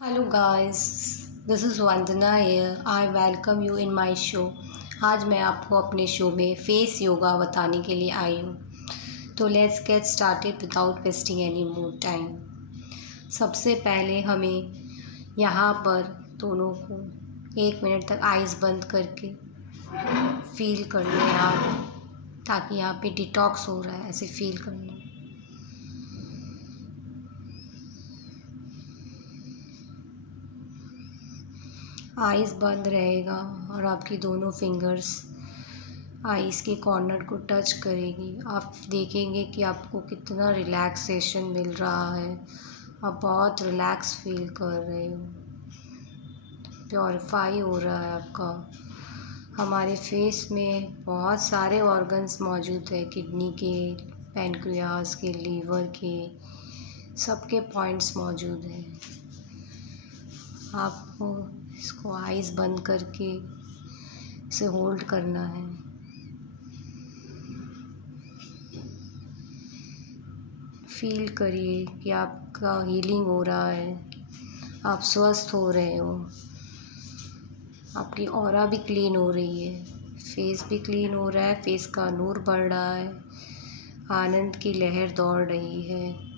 Hello guys, this is Vandana here. I welcome you in my show. आज मैं आपको अपने शो में फेस योगा बताने के लिए आई हूँ। तो let's get started without wasting any more time. सबसे पहले हमें यहाँ पर दोनों को 1 मिनट तक आइज़ बंद करके फील करना है यहाँ, ताकि यहाँ पे डिटॉक्स हो रहा है, ऐसे फील करना है। आइज़ बंद रहेगा और आपकी दोनों फिंगर्स आइज़ के कॉर्नर को टच करेगी। आप देखेंगे कि आपको कितना रिलैक्सेशन मिल रहा है। आप बहुत रिलैक्स फील कर रहे हो, प्योरीफाई हो रहा है आपका। हमारे फेस में बहुत सारे ऑर्गन्स मौजूद है, किडनी के, पैनक्रियास के, लीवर के, सबके पॉइंट्स मौजूद हैं। आपको इसको आइज़ बंद करके इसे होल्ड करना है। फील करिए कि आपका हीलिंग हो रहा है, आप स्वस्थ हो रहे हो, आपकी ऑरा भी क्लीन हो रही है, फेस भी क्लीन हो रहा है, फेस का नूर बढ़ रहा है, आनंद की लहर दौड़ रही है।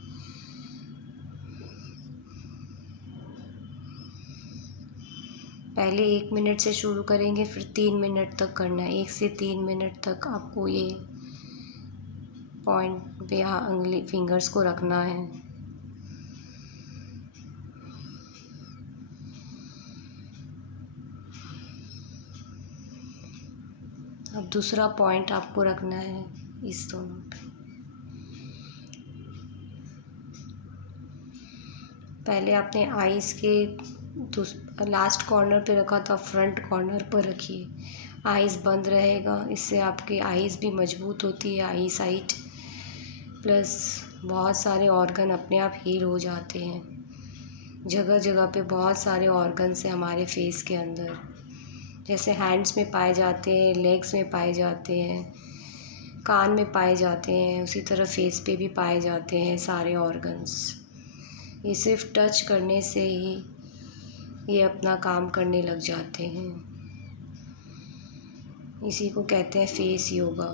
पहले 1 मिनट से शुरू करेंगे, फिर 3 मिनट तक करना है। 1 से 3 मिनट तक आपको ये पॉइंट पे उंगली फिंगर्स को रखना है। अब दूसरा पॉइंट आपको रखना है इस दोनों पे। पहले आपने आईज के लास्ट कॉर्नर पे रखा था, फ्रंट कॉर्नर पर रखिए। आईज बंद रहेगा, इससे आपकी आईज भी मजबूत होती है, आई साइट, प्लस बहुत सारे ऑर्गन अपने आप हील हो जाते हैं। जगह जगह पे बहुत सारे ऑर्गन्स हैं हमारे फेस के अंदर, जैसे हैंड्स में पाए जाते हैं, लेग्स में पाए जाते हैं, कान में पाए जाते हैं, उसी तरह फेस पे भी पाए जाते हैं सारे ऑर्गन्स। ये सिर्फ टच करने से ही ये अपना काम करने लग जाते हैं। इसी को कहते हैं फेस योगा।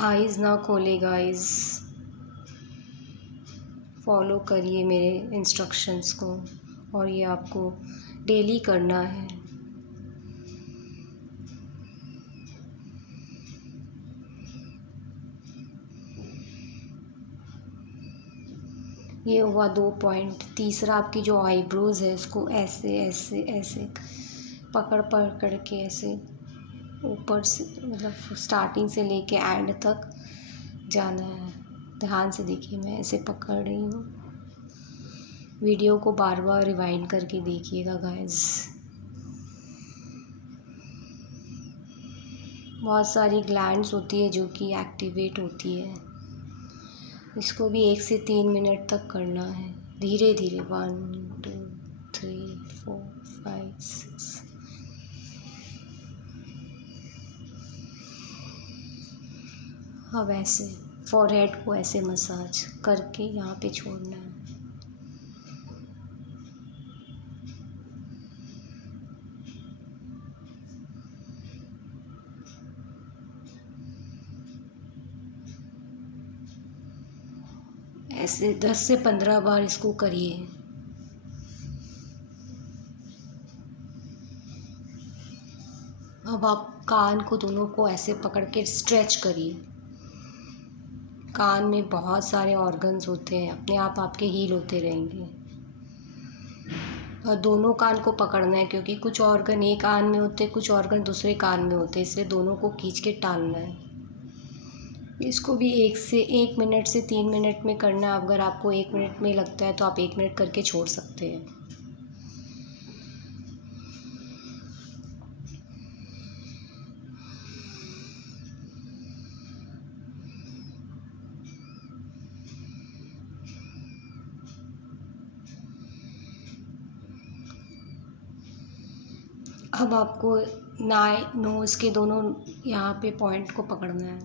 आइज़ ना खोले गाइस, फॉलो करिए मेरे इंस्ट्रक्शंस को, और ये आपको डेली करना है। ये हुआ 2 पॉइंट। तीसरा, आपकी जो आईब्रोज़ है उसको ऐसे ऐसे ऐसे पकड़ के ऐसे ऊपर से, मतलब स्टार्टिंग से लेके एंड तक जाना है। ध्यान से देखिए, मैं ऐसे पकड़ रही हूँ। वीडियो को बार बार रिवाइंड करके देखिएगा गाइस। बहुत सारी ग्लैंड्स होती है जो कि एक्टिवेट होती है। इसको भी 1 से 3 मिनट तक करना है, धीरे धीरे। 1 2 3 4 5 6। अब ऐसे फॉरहेड को ऐसे मसाज करके यहाँ पे छोड़ना है। ऐसे 10 से 15 बार इसको करिए। अब आप कान को दोनों को ऐसे पकड़ के स्ट्रेच करिए। कान में बहुत सारे ऑर्गन्स होते हैं, अपने आप आपके हील होते रहेंगे। और दोनों कान को पकड़ना है, क्योंकि कुछ ऑर्गन एक कान में होते हैं, कुछ ऑर्गन दूसरे कान में होते हैं, इसलिए दोनों को खींच के टालना है। इसको भी 1 मिनट से 3 मिनट में करना। अगर आपको 1 मिनट में लगता है तो आप 1 मिनट करके छोड़ सकते हैं। अब आपको नोज़ के दोनों यहाँ पे पॉइंट को पकड़ना है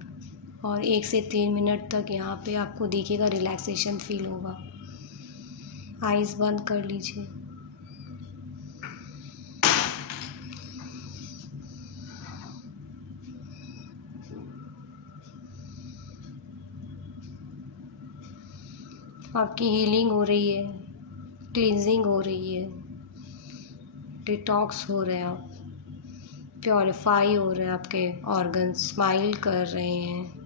और 1 से 3 मिनट तक यहाँ पे आपको दिखेगा रिलैक्सेशन फील होगा। आइज़ बंद कर लीजिए। आपकी हीलिंग हो रही है, क्लींजिंग हो रही है, डिटॉक्स हो रहे हैं आप, प्योरीफाई हो रहे हैं आपके ऑर्गन्स, स्माइल कर रहे हैं।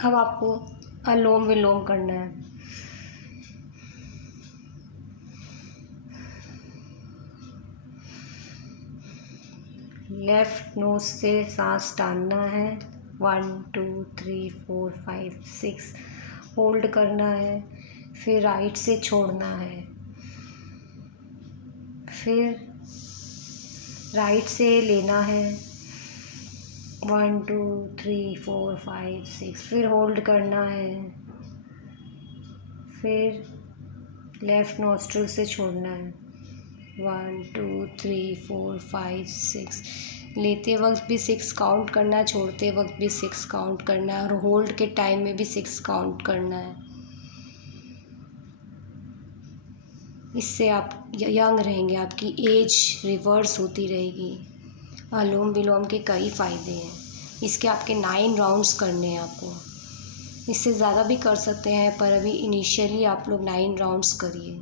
अब आपको अनुलोम विलोम करना है। लेफ्ट नोज से सांस टानना है, 1 2 3 4 5 6 होल्ड करना है, फिर राइट से छोड़ना है, फिर राइट से लेना है, 1 2 3 4 5 6 फिर होल्ड करना है, फिर लेफ़्ट नॉस्ट्रिल से छोड़ना है, 1 2 3 4 5 6 लेते वक्त भी 6 काउंट करना है, छोड़ते वक्त भी 6 काउंट करना है, और होल्ड के टाइम में भी 6 काउंट करना है। इससे आप यंग रहेंगे, आपकी एज रिवर्स होती रहेगी। अनुलोम विलोम के कई फ़ायदे हैं। इसके आपके 9 राउंड्स करने हैं आपको। इससे ज़्यादा भी कर सकते हैं, पर अभी इनिशियली आप लोग 9 राउंड्स करिए।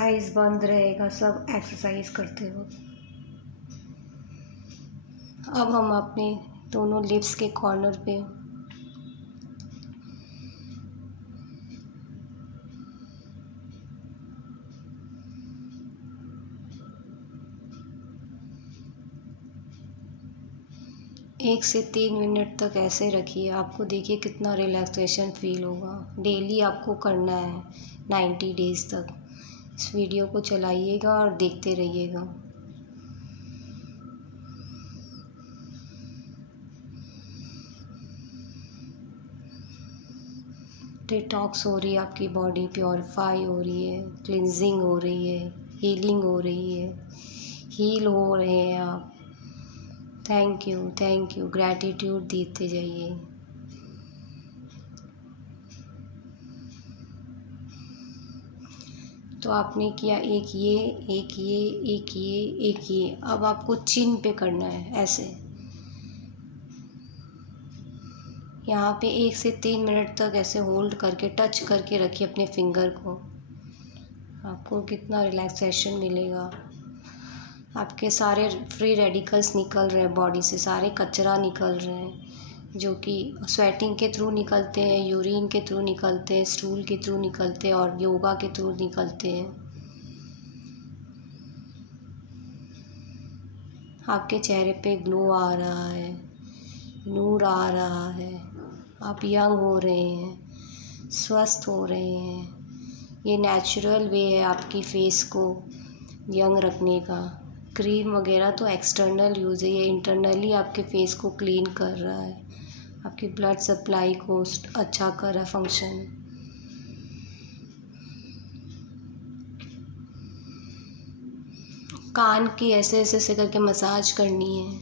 आइज़ बंद रहेगा सब एक्सरसाइज करते वक्त। अब हम अपने दोनों लिप्स के कॉर्नर पे एक से 3 मिनट तक ऐसे रखिए। आपको देखिए कितना रिलैक्सेशन फील होगा। डेली आपको करना है 90 डेज़ तक। इस वीडियो को चलाइएगा और देखते रहिएगा। डिटॉक्स हो रही है आपकी बॉडी, प्योरीफाई हो रही है, क्लिनजिंग हो रही है, हीलिंग हो रही है, हील हो रहे हैं आप। थैंक यू, ग्रैटिट्यूड देते जाइए। तो आपने किया एक ये, एक ये, एक ये, एक ये। अब आपको चिन पे करना है ऐसे। यहाँ पे 1 से 3 मिनट तक ऐसे होल्ड करके टच करके रखिए अपने फिंगर को। आपको कितना रिलैक्सेशन मिलेगा। आपके सारे फ्री रेडिकल्स निकल रहे हैं बॉडी से, सारे कचरा निकल रहे हैं जो कि स्वेटिंग के थ्रू निकलते हैं, यूरिन के थ्रू निकलते हैं, स्टूल के थ्रू निकलते हैं और योगा के थ्रू निकलते हैं। आपके चेहरे पे ग्लो आ रहा है, नूर आ रहा है, आप यंग हो रहे हैं, स्वस्थ हो रहे हैं। ये नेचुरल वे है आपकी फेस को यंग रखने का। क्रीम वगैरह तो एक्सटर्नल यूज़ है, ये इंटरनली आपके फेस को क्लीन कर रहा है, आपकी ब्लड सप्लाई को अच्छा कर रहा है फंक्शन। कान की ऐसे ऐसे ऐसे करके मसाज करनी है,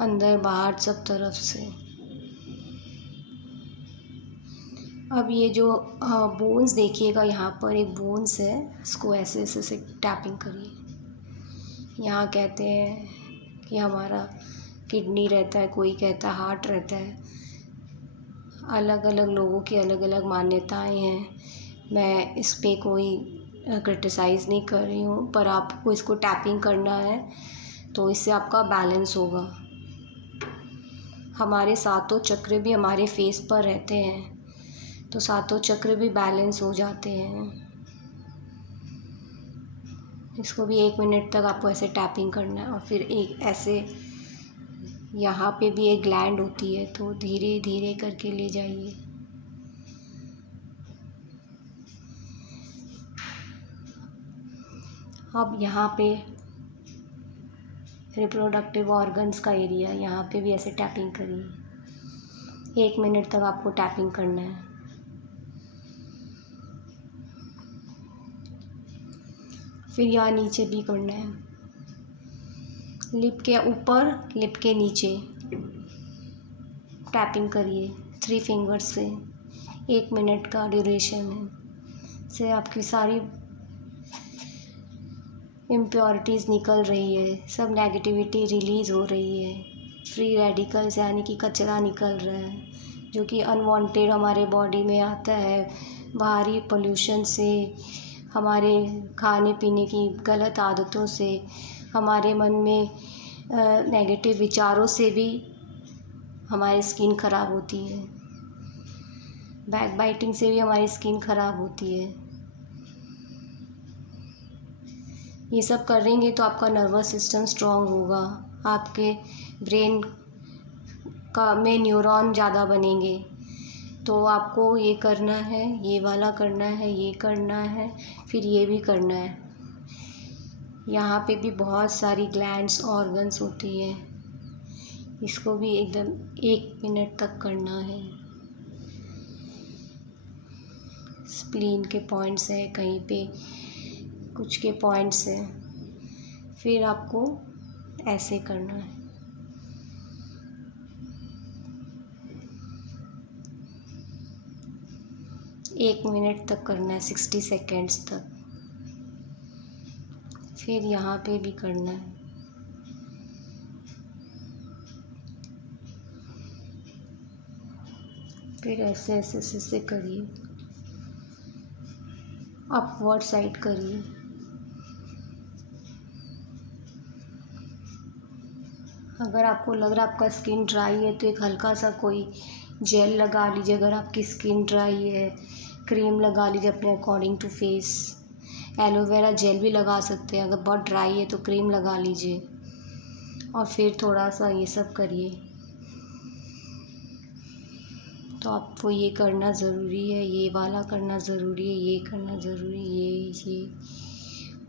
अंदर बाहर सब तरफ से। अब ये जो बोन्स देखिएगा, यहाँ पर एक बोन्स है, इसको ऐसे ऐसे से टैपिंग करिए। यहाँ कहते हैं कि हमारा किडनी रहता है, कोई कहता है हार्ट रहता है। अलग अलग लोगों की अलग अलग मान्यताएं हैं। मैं इस पे कोई क्रिटिसाइज़ नहीं कर रही हूँ, पर आपको इसको टैपिंग करना है तो इससे आपका बैलेंस होगा। हमारे सातों चक्र भी हमारे फेस पर रहते हैं, तो सातों चक्र भी बैलेंस हो जाते हैं। इसको भी 1 मिनट तक आपको ऐसे टैपिंग करना है। और फिर एक ऐसे यहाँ पे भी एक ग्लैंड होती है, तो धीरे धीरे करके ले जाइए। अब यहाँ पे रिप्रोडक्टिव ऑर्गन्स का एरिया, यहाँ पे भी ऐसे टैपिंग करिए। 1 मिनट तक आपको टैपिंग करना है। फिर यहाँ नीचे भी करना है, लिप के ऊपर, लिप के नीचे टैपिंग करिए 3 फिंगर्स से। 1 मिनट का ड्यूरेशन है। से आपकी सारी इम्प्योरिटीज़ निकल रही है, सब नेगेटिविटी रिलीज़ हो रही है, फ्री रेडिकल्स यानी कि कचरा निकल रहा है जो कि अनवांटेड हमारे बॉडी में आता है बाहरी पोल्यूशन से, हमारे खाने पीने की गलत आदतों से, हमारे मन में नेगेटिव विचारों से भी हमारी स्किन ख़राब होती है। बैक बाइटिंग से भी हमारी स्किन ख़राब होती है। ये सब करेंगे तो आपका नर्वस सिस्टम स्ट्रॉन्ग होगा, आपके ब्रेन का में न्यूरॉन ज़्यादा बनेंगे। तो आपको ये करना है, ये वाला करना है, ये करना है, फिर ये भी करना है। यहाँ पे भी बहुत सारी ग्लैंड्स ऑर्गन्स होती है, इसको भी एकदम 1 मिनट तक करना है। स्प्लीन के पॉइंट्स है, कहीं पे कुछ के पॉइंट्स हैं। फिर आपको ऐसे करना है। एक मिनट तक करना है, 60 सेकेंड्स तक। फिर यहाँ पे भी करना है। फिर ऐसे ऐसे ऐसे करिए, अपवर्ड साइड करिए। अगर आपको लग रहा है आपका स्किन ड्राई है तो एक हल्का सा कोई जेल लगा लीजिए। अगर आपकी स्किन ड्राई है, क्रीम लगा लीजिए अपने according to face. Aloe vera gel भी लगा सकते हैं। अगर बहुत ड्राई है तो क्रीम लगा लीजिए और फिर थोड़ा सा ये सब करिए। तो आपको ये करना ज़रूरी है, ये वाला करना ज़रूरी है, ये करना ज़रूरी है, ये।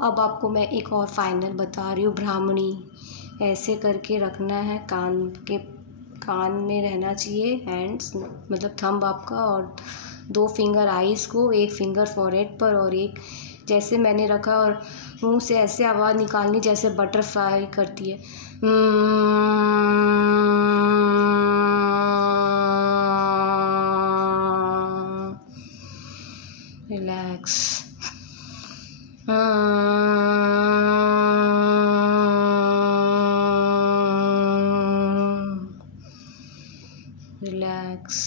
अब आपको मैं एक और फाइनल बता रही हूँ, ब्राह्मणी ऐसे करके रखना है, कान में रहना चाहिए, हैंड्स मतलब थंब आपका, और 2 फिंगर आईज़ को, 1 फिंगर फॉरहेड पर और एक जैसे मैंने रखा, और मुंह से ऐसे आवाज़ निकालनी जैसे बटरफ्लाई करती है। रिलैक्स। रिलैक्स।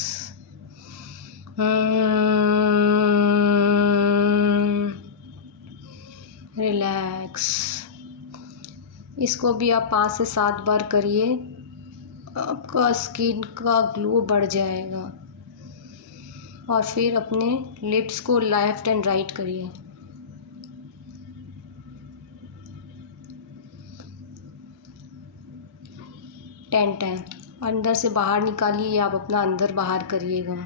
रिलैक्स। इसको भी आप 5 से 7 बार करिए, आपका स्किन का ग्लो बढ़ जाएगा। और फिर अपने लिप्स को लेफ़्ट एंड राइट करिए। टेन अंदर से बाहर निकालिए, आप अपना अंदर बाहर करिएगा।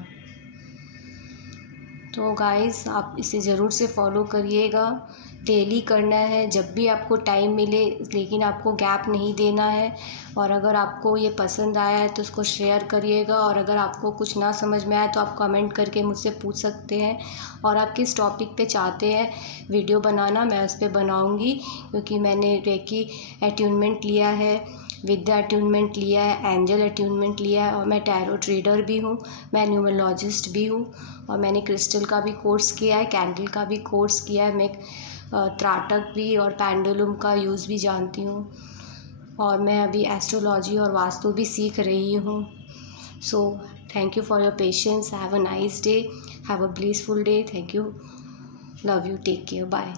तो गाइस आप इसे ज़रूर से फॉलो करिएगा। डेली करना है, जब भी आपको टाइम मिले, लेकिन आपको गैप नहीं देना है। और अगर आपको ये पसंद आया है तो उसको शेयर करिएगा। और अगर आपको कुछ ना समझ में आए तो आप कमेंट करके मुझसे पूछ सकते हैं। और आप किस टॉपिक पे चाहते हैं वीडियो बनाना, मैं उस पर बनाऊँगी, क्योंकि मैंने रेकी अट्यूनमेंट लिया है, विद्या अट्यूनमेंट लिया है, एंजल अट्यूनमेंट लिया है, और मैं टैरोट रीडर भी हूँ, मैं न्यूमरोलॉजिस्ट भी हूँ, और मैंने क्रिस्टल का भी कोर्स किया है, कैंडल का भी कोर्स किया है, मैं त्राटक भी और पेंडुलम का यूज़ भी जानती हूँ, और मैं अभी एस्ट्रोलॉजी और वास्तु भी सीख रही हूँ। So thank you for your patience, have a nice day, have a blissful day, thank you, love you, take care, bye.